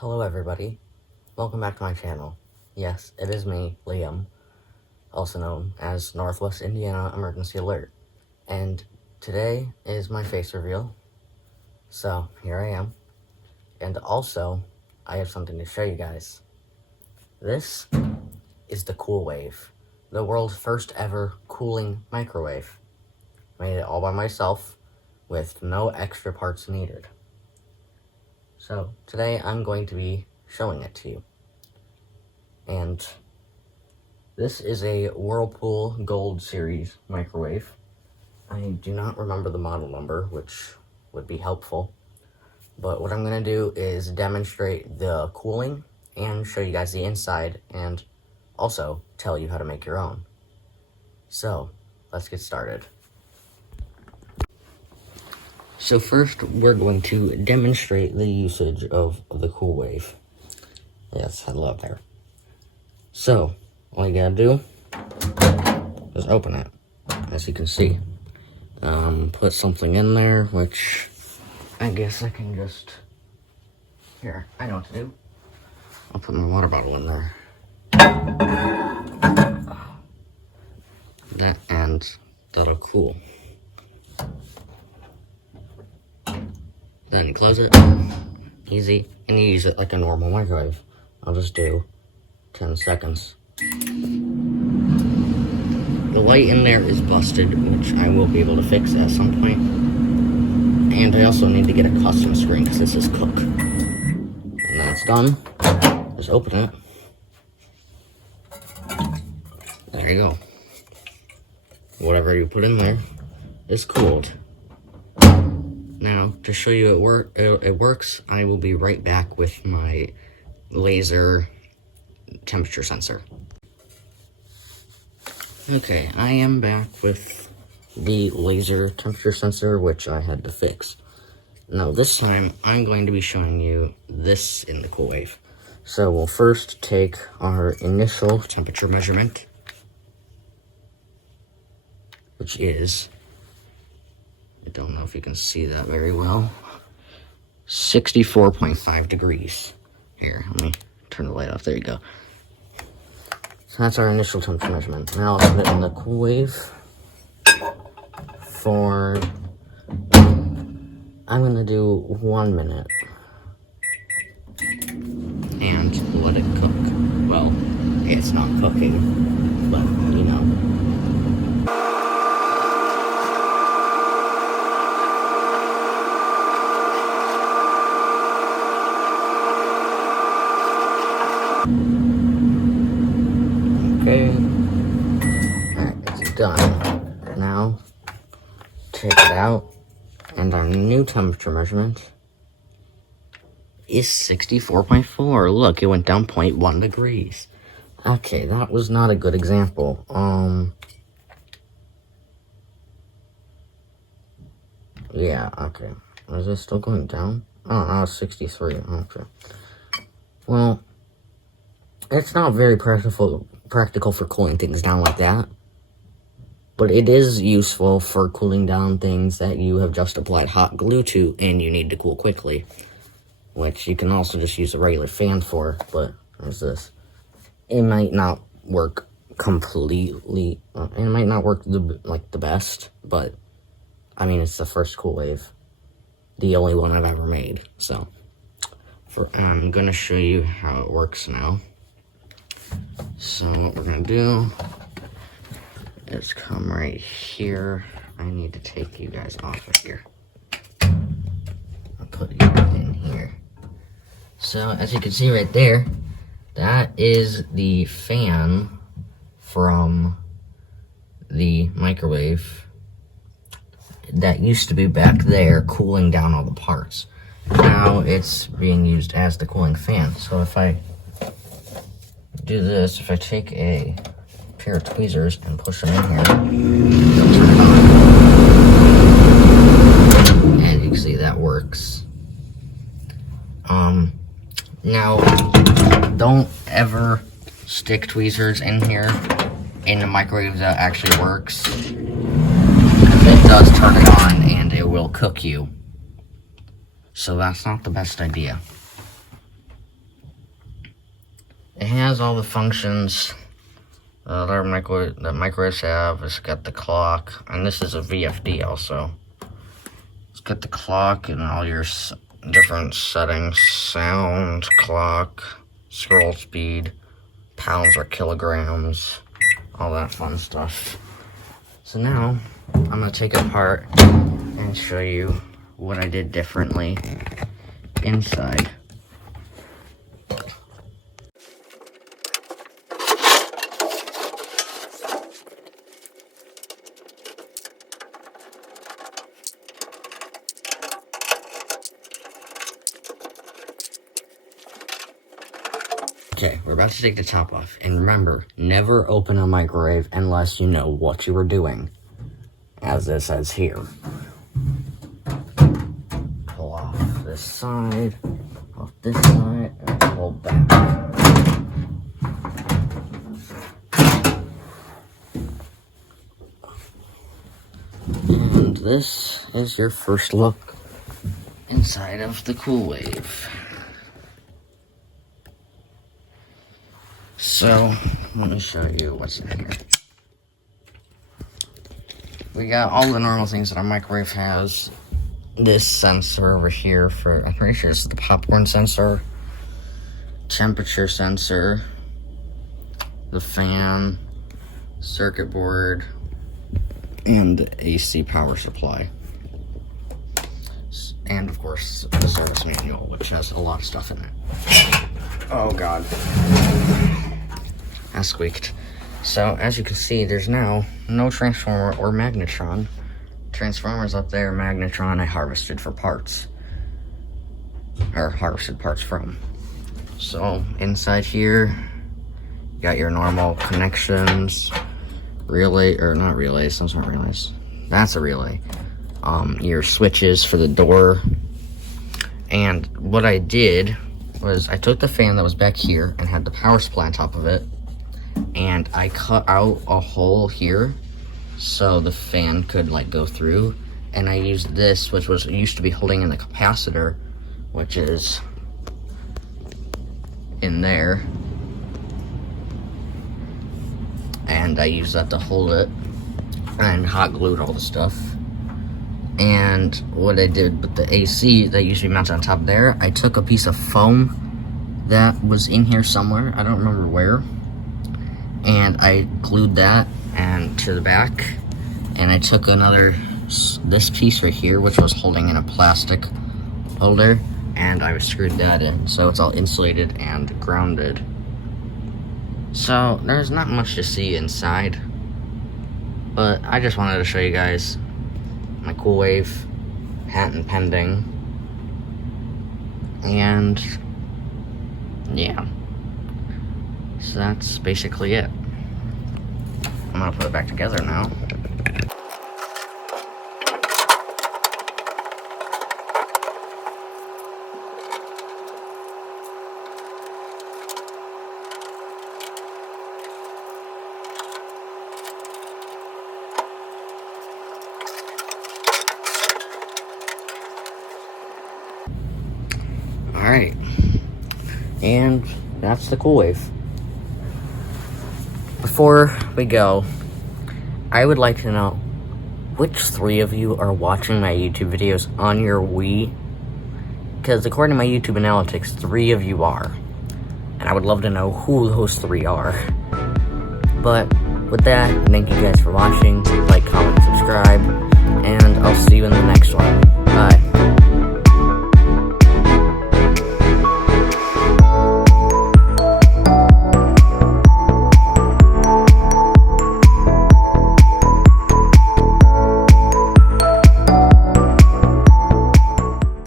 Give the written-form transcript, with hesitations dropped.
Hello everybody, welcome back to my channel. Yes, it is me, Liam, also known as Northwest Indiana Emergency Alert. And today is my face reveal, so here I am. And also, I have something to show you guys. This is the Coolwave, the world's first ever cooling microwave. Made it all by myself, with no extra parts needed. So, today I'm going to be showing it to you. And this is a Whirlpool Gold Series microwave. I do not remember the model number, which would be helpful. But what I'm going to do is demonstrate the cooling and show you guys the inside and also tell you how to make your own. So, let's get started. So first, we're going to demonstrate the usage of the Coolwave. Yes, I love there. So, all you gotta do is open it, as you can see. Put something in there, which I guess I can just... Here, I know what to do. I'll put my water bottle in there. That'll cool. Then close it, easy, and you use it like a normal microwave. I'll just do 10 seconds. The light in there is busted, which I will be able to fix at some point. And I also need to get a custom screen because this is cook. And that's done. Just open it. There you go. Whatever you put in there is cooled. Now, to show you it works, I will be right back with my laser temperature sensor. Okay, I am back with the laser temperature sensor, which I had to fix. Now, this time, I'm going to be showing you this in the Coolwave. So, we'll first take our initial temperature measurement, which is... I don't know if you can see that very well. 64.5 degrees. Here, let me turn the light off. There you go. So that's our initial temperature measurement. Now I'll put it in the Coolwave for... I'm going to do 1 minute. And let it cook. Well, it's not cooking, but you know. Okay, alright, it's done. Now, take it out, and our new temperature measurement is 64.4. Look, it went down 0.1 degrees. Okay, that was not a good example. Yeah, okay. Is it still going down? Oh, now it's 63. Okay. Well, it's not very practical for cooling things down like that, but it is useful for cooling down things that you have just applied hot glue to and you need to cool quickly, which you can also just use a regular fan for. But there's this. It might not work completely, it might not work the best, but I mean, it's the first Coolwave, the only one I've ever made. So I'm gonna show you how it works now. So what we're gonna do is come right here. I need to take you guys off of here. I'll put you in here. So as you can see right there, that is the fan from the microwave that used to be back there cooling down all the parts. Now it's being used as the cooling fan. So if I do this, if I take a pair of tweezers and push them in here, they'll turn it on. And you can see that works. Now, don't ever stick tweezers in here in a microwave that actually works. It does turn it on and it will cook you. So that's not the best idea. It has all the functions that microwaves have. It's got the clock, and this is a VFD also. It's got the clock and all your different settings: sound, clock, scroll speed, pounds or kilograms, all that fun stuff. So now I'm gonna take it apart and show you what I did differently inside. Okay, we're about to take the top off. And remember, never open a microwave unless you know what you were doing. As it says here. Pull off this side, off this side, and pull back. And this is your first look inside of the Coolwave. So, let me show you what's in here. We got all the normal things that our microwave has. This sensor over here for, I'm pretty sure this is the popcorn sensor, temperature sensor, the fan, circuit board, and the AC power supply. And of course, the service manual, which has a lot of stuff in it. Oh God. That squeaked. So, as you can see, there's now no transformer or magnetron. Transformers up there, magnetron I harvested for parts. Or harvested parts from. So, inside here, you got your normal connections, relay, or not relays, those aren't relays. That's a relay. Your switches for the door. And what I did was I took the fan that was back here and had the power supply on top of it, and I cut out a hole here so the fan could like go through, and I used this, which was used to be holding in the capacitor, which is in there, and I used that to hold it and hot glued all the stuff. And what I did with the AC that used to be mounted on top there, I took a piece of foam that was in here somewhere, I don't remember where, and I glued that and to the back, and I took this piece right here, which was holding in a plastic holder, and I screwed that in, so it's all insulated and grounded. So there's not much to see inside, but I just wanted to show you guys my Coolwave, patent pending, and yeah, so that's basically it. I'm gonna put it back together now. Alright, and that's the Coolwave. Before we go, I would like to know which 3 of you are watching my YouTube videos on your Wii, because according to my YouTube analytics, 3 of you are, and I would love to know who those 3 are. But with that, thank you guys for watching. Like, comment, subscribe, and I'll see you in the next one. Bye.